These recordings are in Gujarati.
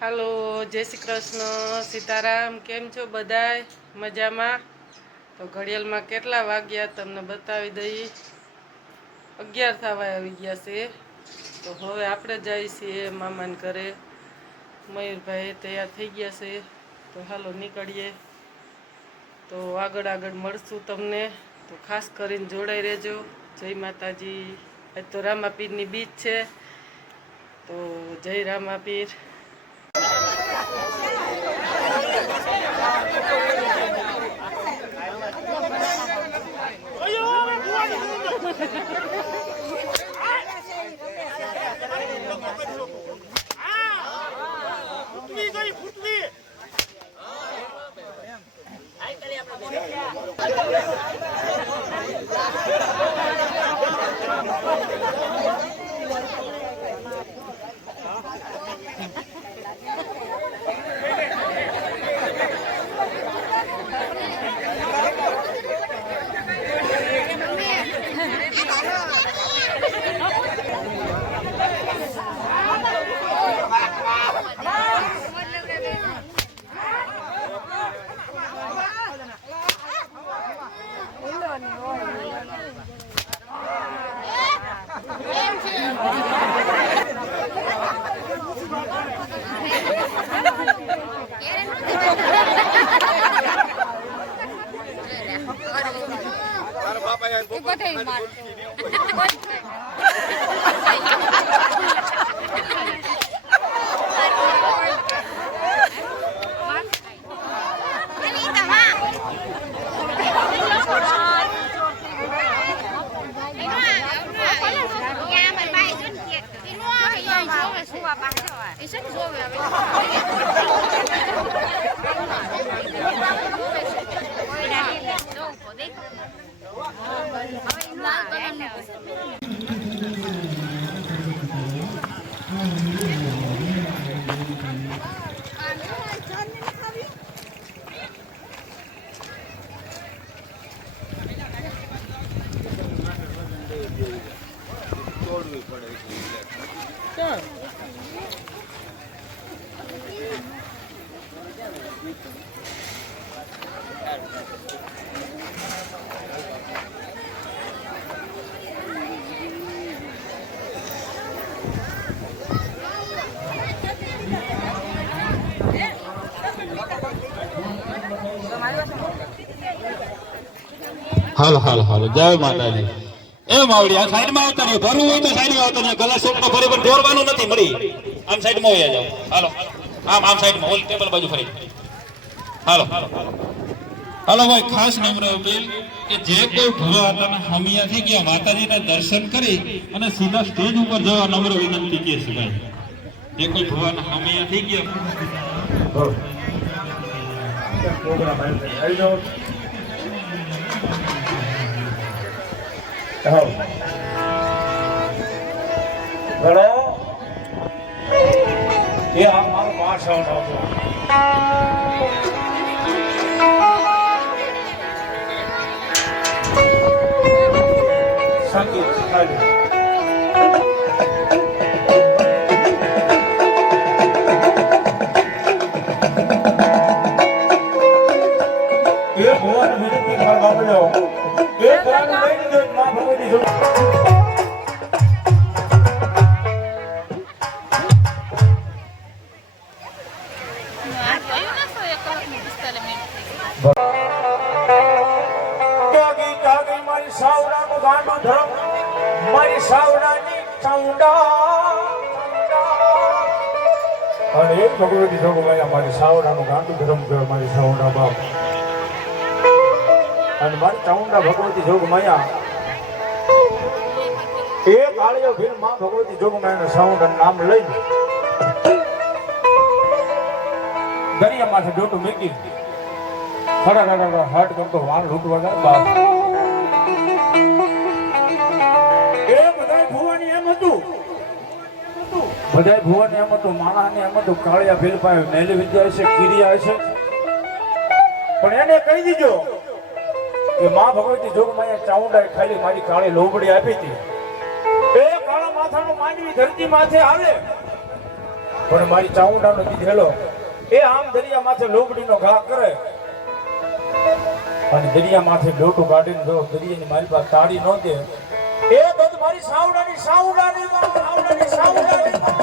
હાલો, જય શ્રી કૃષ્ણ. સીતારામ, કેમ છો બધાય? મજામાં? તો ઘડિયાળમાં કેટલા વાગ્યા તમને બતાવી દઈએ. અગિયાર થવા આવી ગયા છે. તો હવે આપણે જઈએ છીએ મામાને ઘરે. મયુરભાઈ તૈયાર થઈ ગયા છે. તો હાલો નીકળીએ. તો આગળ આગળ મળશું તમને. તો ખાસ કરીને જોડાઈ રહેજો. જય માતાજી. આજ તો રામાપીરની બીચ છે. તો જય રામાપીર. 아유, 뭐하는 거야? હાલો હાલ હાલ. જય માતાજી. એ માવડી આ સાઈડમાં આવતા રહ્યો ભરવું હોય તો સાઈડમાં આવતા રહ્યો ગલા શોપ ફરી પણ ઢોરવાનું નથી મળી. આમ સાઈડમાં વયા જાવ હાલો. આમ આમ સાઈડમાં. ઓલ ટેબલ બાજુ ફરી. હાલો. હાલો ભાઈ, ખાસ નમ્ર અપીલ કે જે કોઈ ભવા આતાના હમિયા થઈ ગયા, માતાજીના દર્શન કરી અને સીધા સ્ટેજ ઉપર જવા નમ્ર વિનંતી કે છે ભાઈ. જે કોઈ ભવાના હમિયા થઈ ગયા ઘણો એ આ મારો પાછળ હતો સંગીત ગાંડું ધરમ. મારી સાવડાની ચાઉંડા અને ભગવતી જોગમાયા મારી સાવડાનું ગાંડું ધરમ કર્યો, મારી સાવડા બાપ. અને મારી ચાઉંડા ભગવતી જોગમાયા. એ કાળિયો ભીલમાં ભગવતી જોગમાયાનું સાવડા નામ લઈને દરિયામાંથી ડોટું મૂકી. ખરા ખરા હાટ કરતો વાળ લૂંટવા જાય બાપ. બધાય ભુવાની એમ હતું માણસને એમ હતું, કાળિયા ભીલ પાસે મેલી વિદ્યા હશે, કિરિયા હશે. પણ એને કહી દીધો કે માં ભગવતી જોગમાએ ચાઉંડાએ ખાલી મારી કાળી લોબડી આપી હતી. એ કાળા માથાનો માનવી ધરતી માથે આવે. પણ મારી ચાઉંડાનો દીધેલો એ આમ દરિયા માથે લોબડીનો ઘા કરે. અને દરિયા માથે લોટું કાઢીને જો દરિયાની મારી પાસે તાળી ન દે, એ બધ મારી સાવડાની સાવડાની સાવડાની સાવડાની.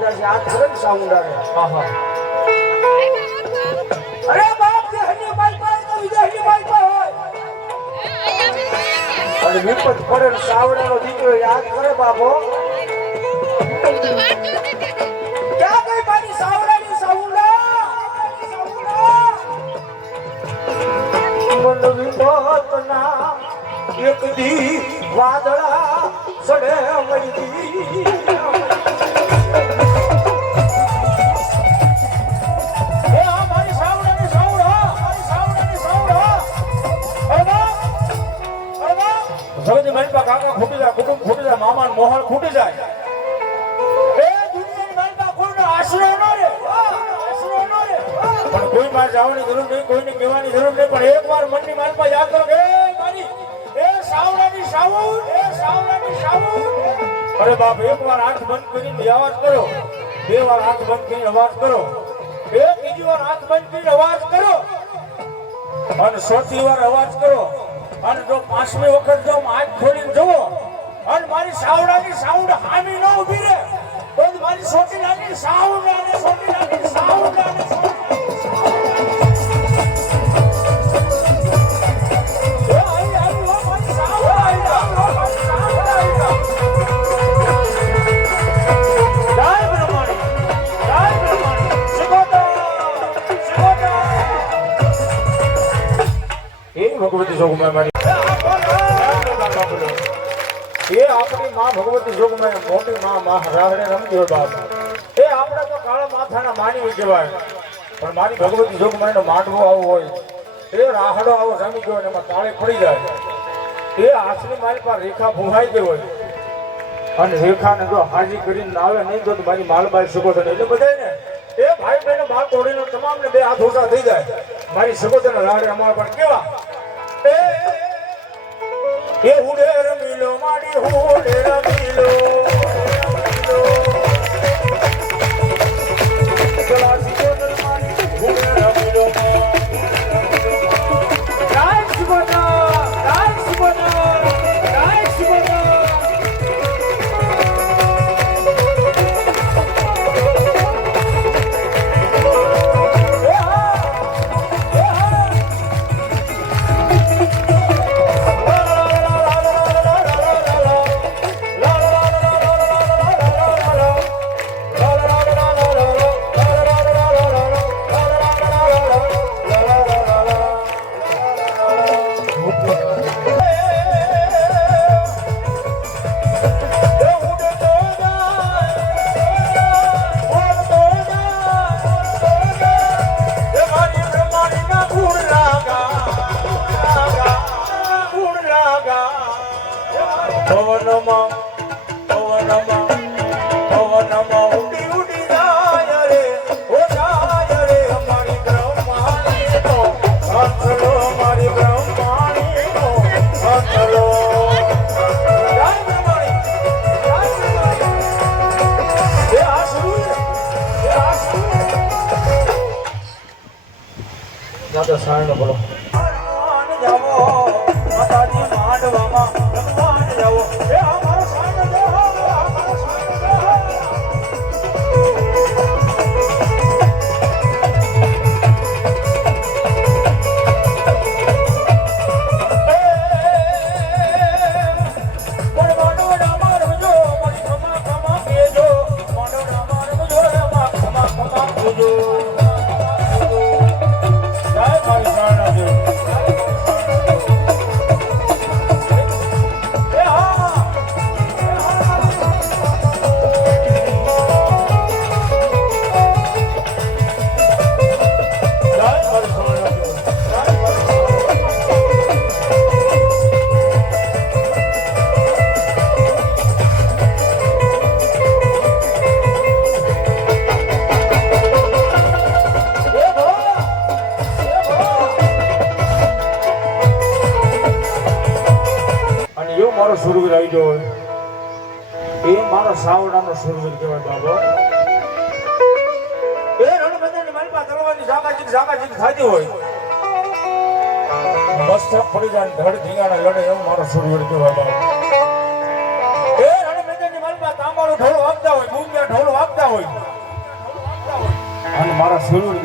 છોડવો કદાચ યાદ કરે ને સાવડાને આહા. અરે બાપ જે હની માલ પર તો બીજા હની માલ પર હોય. અને વિપત પડે સાવડાનો દીકરો યાદ કરે બાપો. ક્યાં ગઈ મારી સાવડાની સાવડા મન વિપતના એક દી વાદળા સડે મળી મામા ખૂટી જાય. એ પણ કોઈ મારે જવાની જરૂર નહીં, કોઈને કહેવાની જરૂર નહીં, પણ એકવાર મનની માનમાં યાદ કરો એ મારી, એ સાવરાની સાવુ એ સાવરાની સાવુ અરે બાપ, એકવાર આંખ બંધ કરીને અવાજ કરો. બે વાર આંખ બંધ કરીને અવાજ કરો. બે બીજી વાર આંખ બંધ કરીને અવાજ કરો. અને ચોથી વાર અવાજ કરો. અને જો પાંચમી વખત જો આંખ ખોલીને જુઓ અને મારી સાવડાની સાઉન્ડ હામી ન ઊભી રહે. તો મારી સોટીલાની સાઉન્ડ સાઉન્ડ અને હો મારી સાઉન્ડ. અને ભગવતી મારી એ આપણી માં ભગવતી જોગમાય મોટી માં રાહડે રમતી હોય બાપ. એ આપણે તો કાળા માથાના માની કહેવાય. પણ મારી ભગવતી જોગમાયનો માંડવો આવો હોય, એ રાહડો આવો રમી ગયો એમાં તાળે પડી જાય. એ આસરી મારી પાસે રેખા ભૂહાઈ ગઈ હોય. અને રેખાને જો હાજી કરીને આવે નહીં તો મારી માલબાઈ સગોતર એટલે બધાય ને એ ભાઈ બહેનો બાર તોડીને તમામને બે હાથ ઓછા થઈ જાય. મારી સગોતર રાહડે અમારા પણ કેવા? એ એ હુડે રમીલો માડી હુડે રમીલો. ચલા Oh, મારો સુરવીર આવી ગયો એ મારો સાવડાનો સુરવીર કહેવાય બાબો એ રણબંધનની મારી પાસે જાગાજીક જાગાજીક થતી હોય. મસ્તક પડી જાય ધડ ધીંગાણા લડે એવું મારો સુરવીર કહેવાય બાબો એ રણબંધનની મારી પાસે તાંબાળું ઢોલ વાગતા હોય મૂંગિયા ઢોલ વાગતા હોય. અને મારા સુરવીર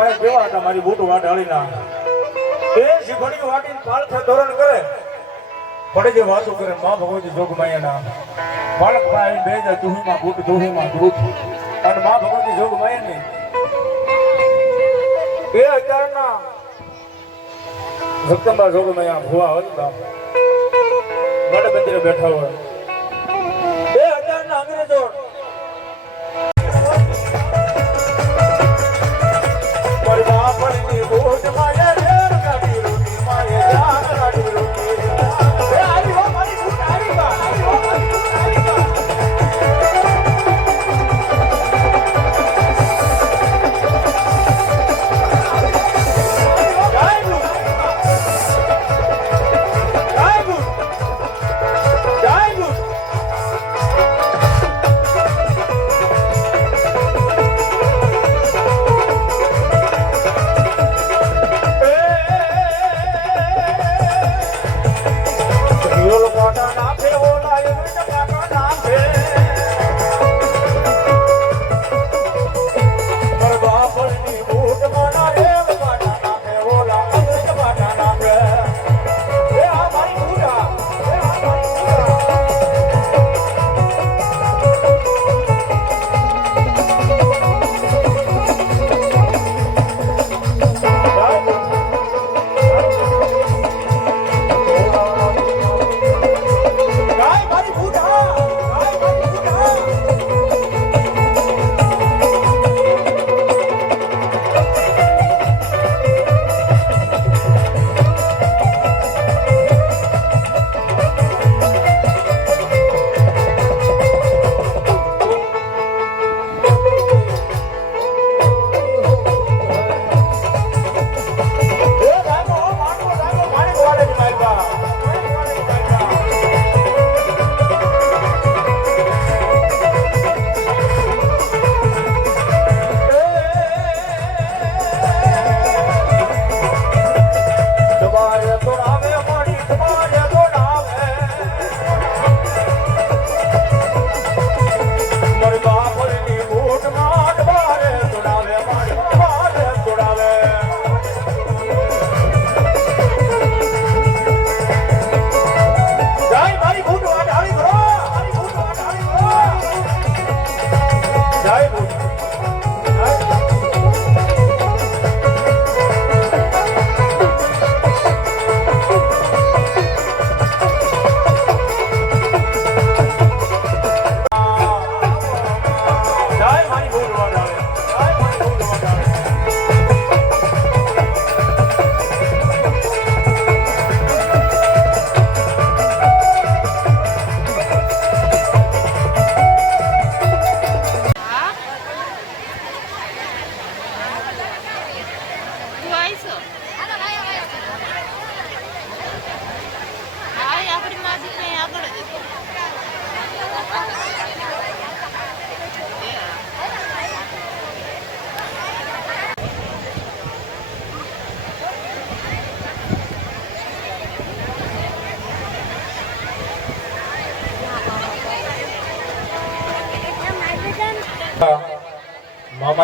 ભાઈ કેવા હતા મારી બૂટ વાટાળીના એ શીખડી વાટી પાલખે ધોરણ કરે. પડે જે વાતો કરે, મા ભગવતી જોગમાયાના. બાળક ભાઈ બે જાય તુહીમાં બૂટ તુહીમાં દૂધ અને મા ભગવતી જોગમાયાની. એ અત્યારના જગદંબા જોગમાયા ભુવા હતા ગઢ મંદિરે બેઠા હોય. એ અત્યારના અંગ્રેજો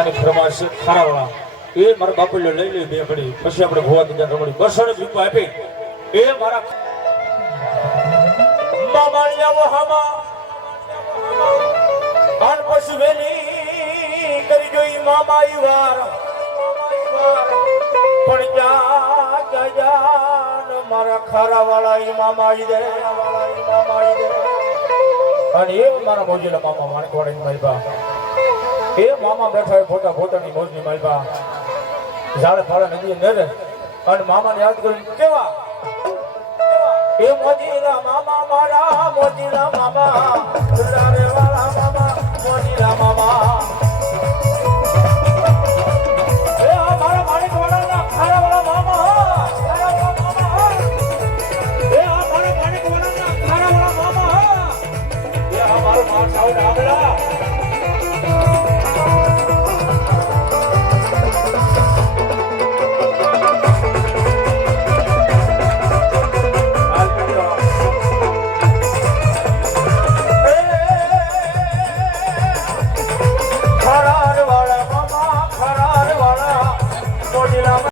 મામાની ફરમાશ ખારાવાળા. એ મારા બાપુ લઈ લે બે ઘડી, પછી આપણે ભગવાન ત્યાં રમણી બસો ને આપી. એ મારા મામાની વહામાં. હામા આન પછી વેલી કરી જોઈ મામા ઈ વાર. પણ જા ગયા મારા ખારાવાળા ઈ મામા ઈ દે. ઈ મામા ઈ દે અને એ મારા મોજીલા મામા માણકવાડી મારી બા. એ મામા બેઠા ફોટા ફોટાની મોજની માલબા ઝાડ ફાળા નદી નર અને મામાને યાદ કરી કેવા? એ મોજીલા મામા મારા, મોજીલા મામા. રે વાળા મામા, મોજીલા મામા.